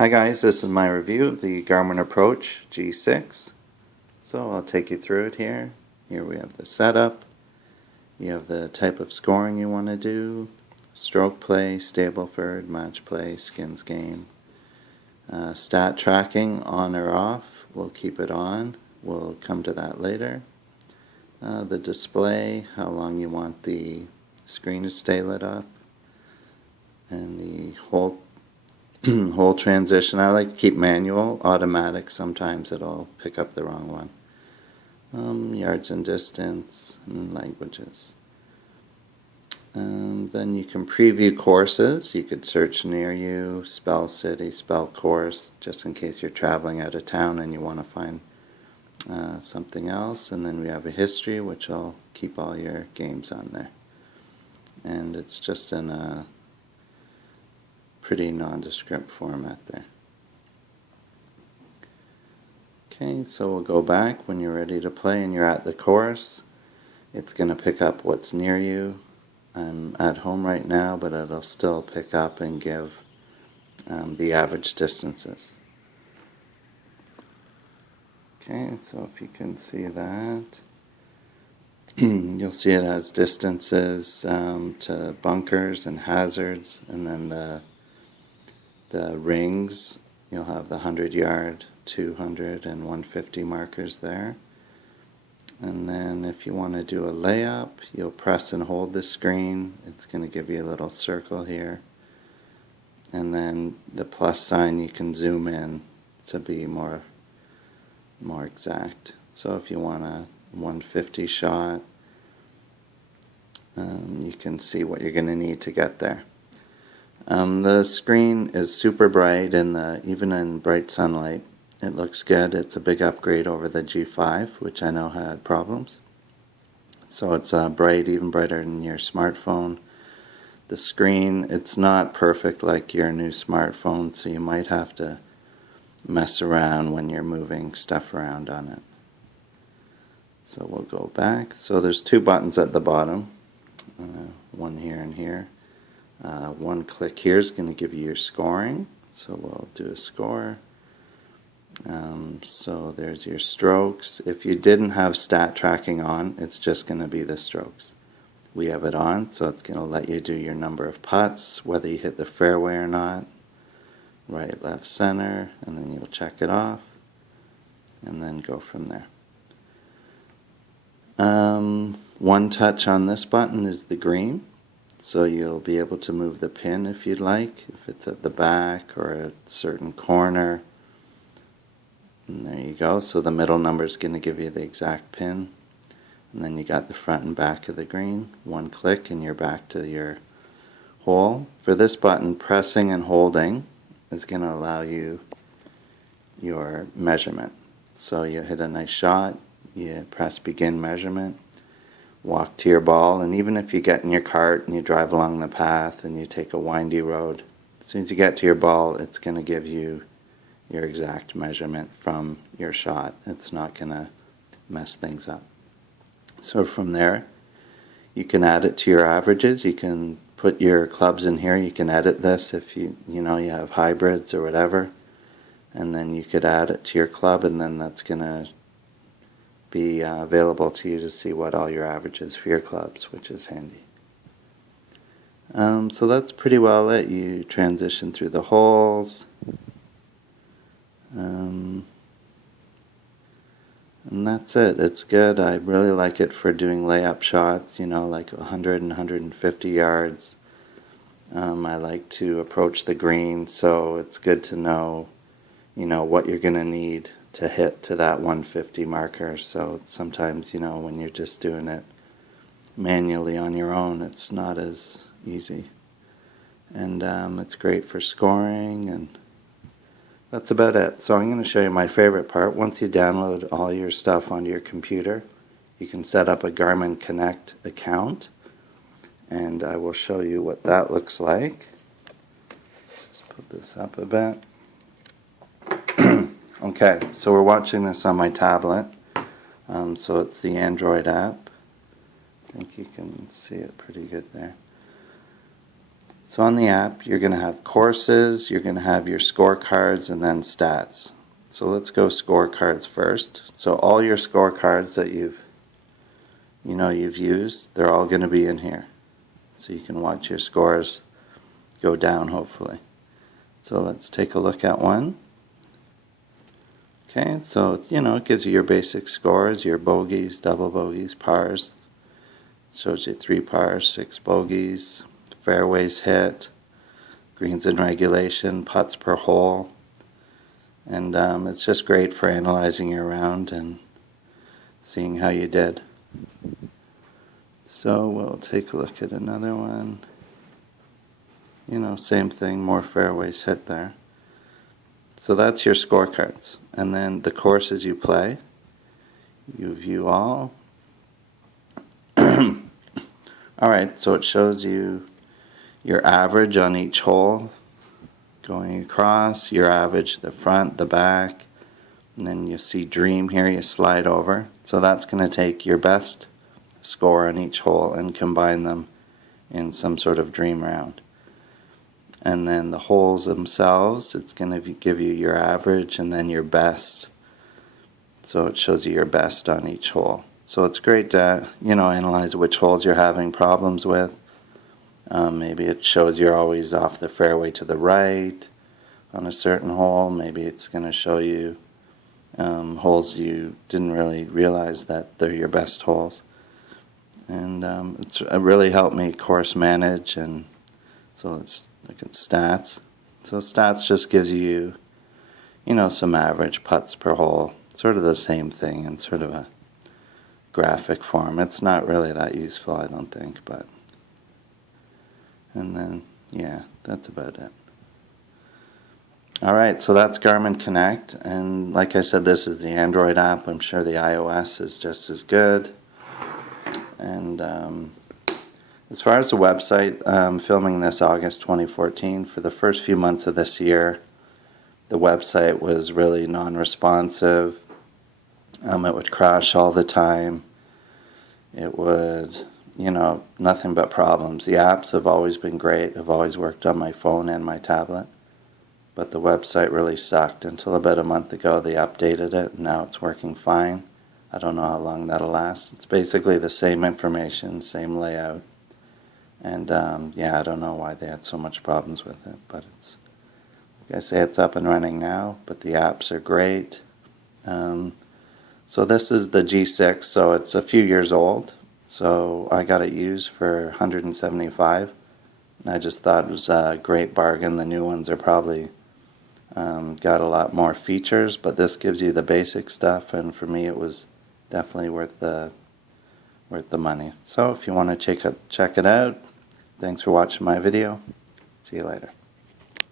Hi guys, this is my review of the Garmin Approach G6. So I'll take you through it here. Here we have the setup. You have the type of scoring you want to do. Stroke play, Stableford, match play, skins game. Stat tracking on or off. We'll keep it on. We'll come to that later. The display, how long you want the screen to stay lit up. And the whole transition. I like to keep manual. Automatic, sometimes it'll pick up the wrong one. Yards and distance and languages. And then you can preview courses. You could search near you, spell city, spell course, just in case you're traveling out of town and you want to find something else. And then we have a history, which will keep all your games on there. And it's just in a pretty nondescript format there. Okay, so we'll go back when you're ready to play and you're at the course. It's going to pick up what's near you. I'm at home right now, but it'll still pick up and give the average distances. Okay, so if you can see that, you'll see it has distances to bunkers and hazards, and then the rings, you'll have the 100-yard, 200, and 150 markers there. And then if you want to do a layup, you'll press and hold the screen. It's going to give you a little circle here. And then the plus sign, you can zoom in to be more exact. So if you want a 150 shot, you can see what you're going to need to get there. The screen is super bright, even in bright sunlight. It looks good. It's a big upgrade over the G5, which I know had problems. So it's bright, even brighter than your smartphone. The screen, it's not perfect like your new smartphone, so you might have to mess around when you're moving stuff around on it. So we'll go back. So there's two buttons at the bottom, one here and here. One click here is going to give you your scoring, so we'll do a score. So there's your strokes. If you didn't have stat tracking on, it's just going to be the strokes. We have it on, so it's going to let you do your number of putts, whether you hit the fairway or not, right, left, center, and then you'll check it off, and then go from there. One touch on this button is the green. So you'll be able to move the pin if you'd like, if it's at the back or a certain corner. And there you go. So the middle number is going to give you the exact pin. And then you got the front and back of the green. One click and you're back to your hole. For this button, pressing and holding is going to allow you your measurement. So you hit a nice shot, you press begin measurement, walk to your ball, and even if you get in your cart and you drive along the path and you take a windy road, as soon as you get to your ball, it's going to give you your exact measurement from your shot. It's not going to mess things up. So from there, you can add it to your averages. You can put your clubs in here. You can edit this if you have hybrids or whatever, and then you could add it to your club, and then that's going to be available to you to see what all your averages for your clubs, which is handy. So that's pretty well it. You transition through the holes, and that's it. It's good. I really like it for doing layup shots, like 100 and 150 yards. I like to approach the green, so it's good to know, what you're going to need to hit to that 150 marker. So sometimes, when you're just doing it manually on your own, it's not as easy. And it's great for scoring, and that's about it. So I'm going to show you my favorite part. Once you download all your stuff onto your computer, you can set up a Garmin Connect account, and I will show you what that looks like. Just put this up a bit. Okay, so we're watching this on my tablet, so it's the Android app. I think you can see it pretty good there. So on the app, you're going to have courses, you're going to have your scorecards, and then stats. So let's go scorecards first. So all your scorecards that you've used, they're all going to be in here. So you can watch your scores go down, hopefully. So let's take a look at one. Okay, so it gives you your basic scores, your bogeys, double bogeys, pars. Shows you 3 pars, 6 bogeys, fairways hit, greens in regulation, putts per hole. And it's just great for analyzing your round and seeing how you did. So we'll take a look at another one. Same thing, more fairways hit there. So that's your scorecards. And then the courses you play, you view all. Alright, so it shows you your average on each hole going across, your average, the front, the back, and then you see dream here, you slide over. So that's going to take your best score on each hole and combine them in some sort of dream round. And then the holes themselves, it's going to give you your average and then your best. So it shows you your best on each hole. So it's great to analyze which holes you're having problems with. Maybe it shows you're always off the fairway to the right on a certain hole. Maybe it's going to show you holes you didn't really realize that they're your best holes. And it's really helped me course manage. And so let's look at stats. So stats just gives you, some average putts per hole. Sort of the same thing in sort of a graphic form. It's not really that useful, I don't think, but... And then, yeah, that's about it. Alright, so that's Garmin Connect, and like I said, this is the Android app. I'm sure the iOS is just as good. And as far as the website, I'm filming this August 2014. For the first few months of this year, the website was really non-responsive. It would crash all the time. It would... nothing but problems. The apps have always been great. I've always worked on my phone and my tablet. But the website really sucked until about a month ago they updated it, and now it's working fine. I don't know how long that'll last. It's basically the same information, same layout. And I don't know why they had so much problems with it, but it's, like I say, it's up and running now, but the apps are great. So this is the G6, so it's a few years old. So I got it used for $175, and I just thought it was a great bargain. The new ones are probably got a lot more features, but this gives you the basic stuff, and for me it was definitely worth the money. So if you want to check it out, thanks for watching my video. See you later.